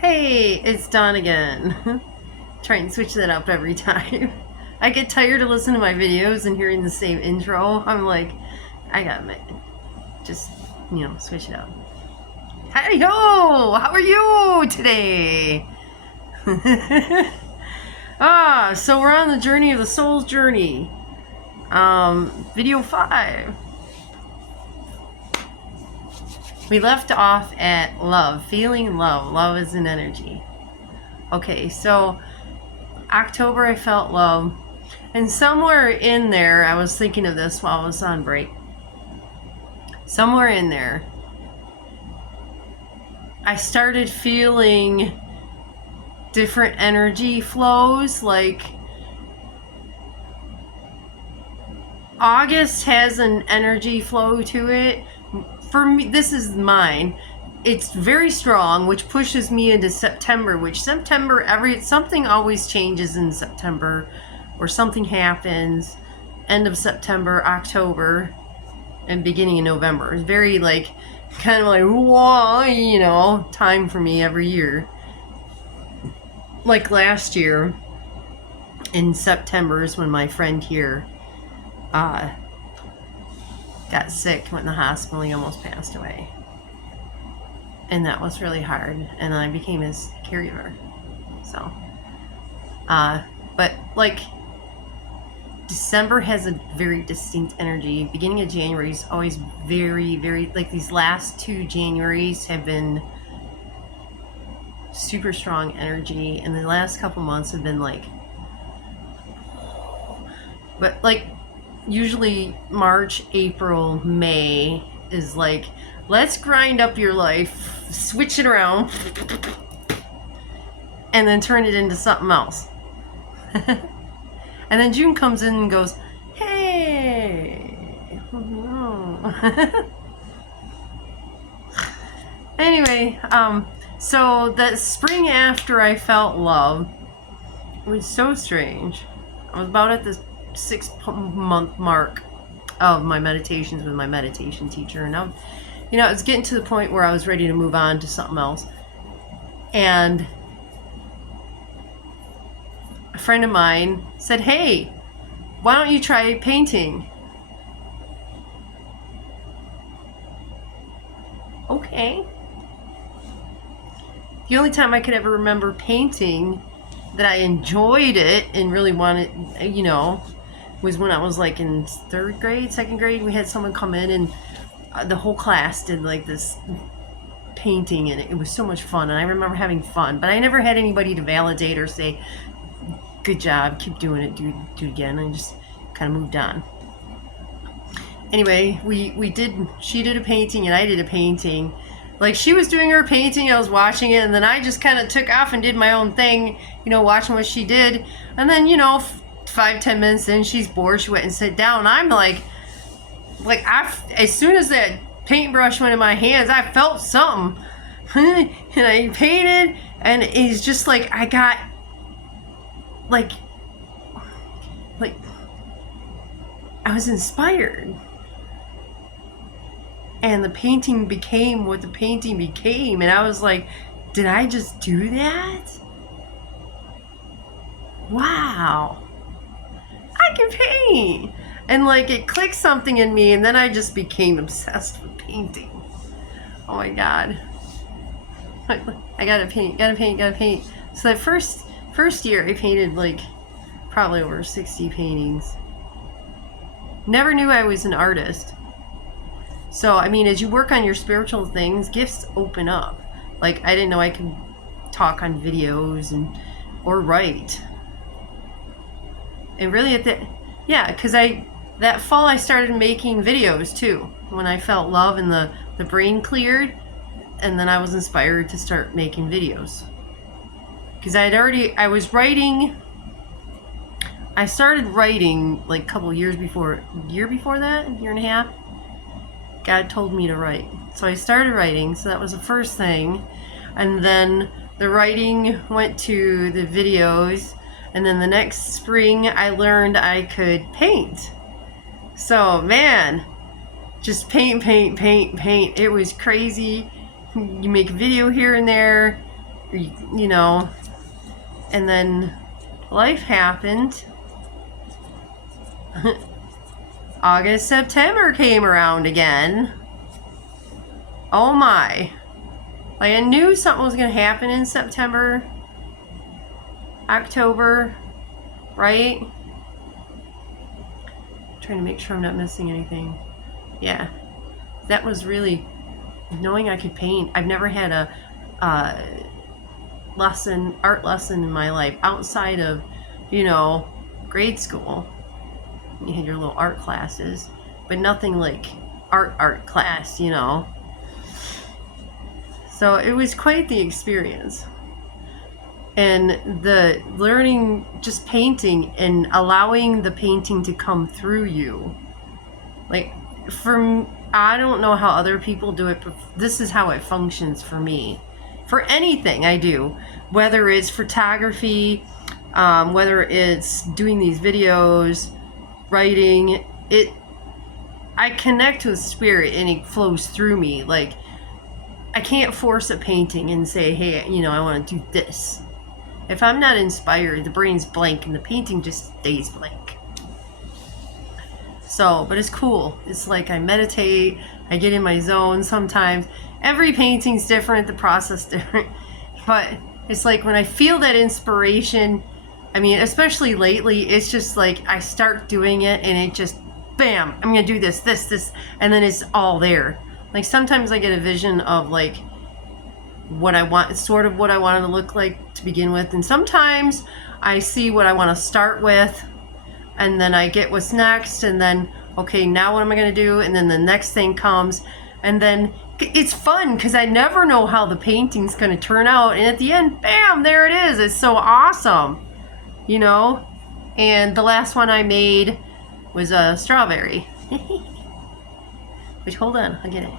Hey, it's Dawn again. Trying to switch that up every time. I get tired of listening to my videos and hearing the same intro. I'm like, I gotta just, switch it up. Hey ho! How are you today? So we're on the journey of the soul's journey. Video 5. We left off at love, feeling love. Love is an energy. Okay, so October I felt love. And somewhere in there, I was thinking of this while I was on break. Somewhere in there, I started feeling different energy flows. Like August has an energy flow to it. For me, this is mine. It's very strong, which pushes me into September, which September, something always changes in September, or something happens end of September, October, and beginning of November. It's very kind of like, whoa, time for me every year. Like last year in September is when my friend here got sick, went in the hospital, he almost passed away. And that was really hard, and I became his caregiver. So, but December has a very distinct energy. Beginning of January is always very, very, these last 2 Januaries have been super strong energy, and the last couple months have been usually March, April, May is let's grind up your life, switch it around, and then turn it into something else. And then June comes in and goes, hey, no. Anyway, so that spring after I felt love was so strange. I was about at the 6-month mark of my meditations with my meditation teacher, and I was getting to the point where I was ready to move on to something else. And a friend of mine said, hey, why don't you try painting? Okay. The only time I could ever remember painting that I enjoyed it and really wanted, was when I was in 3rd grade, 2nd grade. We had someone come in and the whole class did this painting, and it was so much fun, and I remember having fun, but I never had anybody to validate or say, good job, keep doing it, do it again, and just kind of moved on. Anyway, she did a painting and I did a painting. She was doing her painting, I was watching it, and then I just kind of took off and did my own thing, watching what she did. And then, 5-10 minutes in, she's bored, she went and sat down. I'm as soon as that paintbrush went in my hands, I felt something. And I painted, and it's just I got, I was inspired. And the painting became what the painting became. And I was like, did I just do that? Wow. I can paint. And it clicked something in me, and then I just became obsessed with painting. Oh my God. I gotta paint. So that first year I painted probably over 60 paintings. Never knew I was an artist. So, as you work on your spiritual things, gifts open up. I didn't know I could talk on videos or write. And really because that fall I started making videos too. When I felt love and the brain cleared, and then I was inspired to start making videos. Because I started writing a couple year before that, year and a half. God told me to write. So I started writing, so that was the first thing. And then the writing went to the videos, and then the next spring I learned I could paint. So man, just paint. It was crazy. You make a video here and there, you know, and then life happened. August, September came around again. Oh my. Like, I knew something was going to happen in September, October, right? Trying to make sure I'm not missing anything. Yeah. That was really knowing I could paint. I've never had a art lesson in my life outside of, you know, grade school. You had your little art classes, but nothing like art class, you know. So it was quite the experience. And the learning just painting and allowing the painting to come through you. Like, I don't know how other people do it, but this is how it functions for me. For anything I do, whether it's photography, whether it's doing these videos, writing, I connect with spirit and it flows through me. Like, I can't force a painting and say, hey, you know, I want to do this. If I'm not inspired, the brain's blank and the painting just stays blank. So, but it's cool. It's like I meditate, I get in my zone sometimes. Every painting's different, the process different. But it's like when I feel that inspiration, I mean, especially lately, it's just like I start doing it and it just, bam, I'm going to do this, and then it's all there. Like, sometimes I get a vision of like what I want, sort of what I want it to look like to begin with. And sometimes I see what I want to start with, and then I get what's next, and then, okay, now what am I going to do? And then the next thing comes, and then it's fun because I never know how the painting's going to turn out. And at the end, bam, there it is. It's so awesome, you know? And the last one I made was a strawberry. Which, hold on, I'll get it.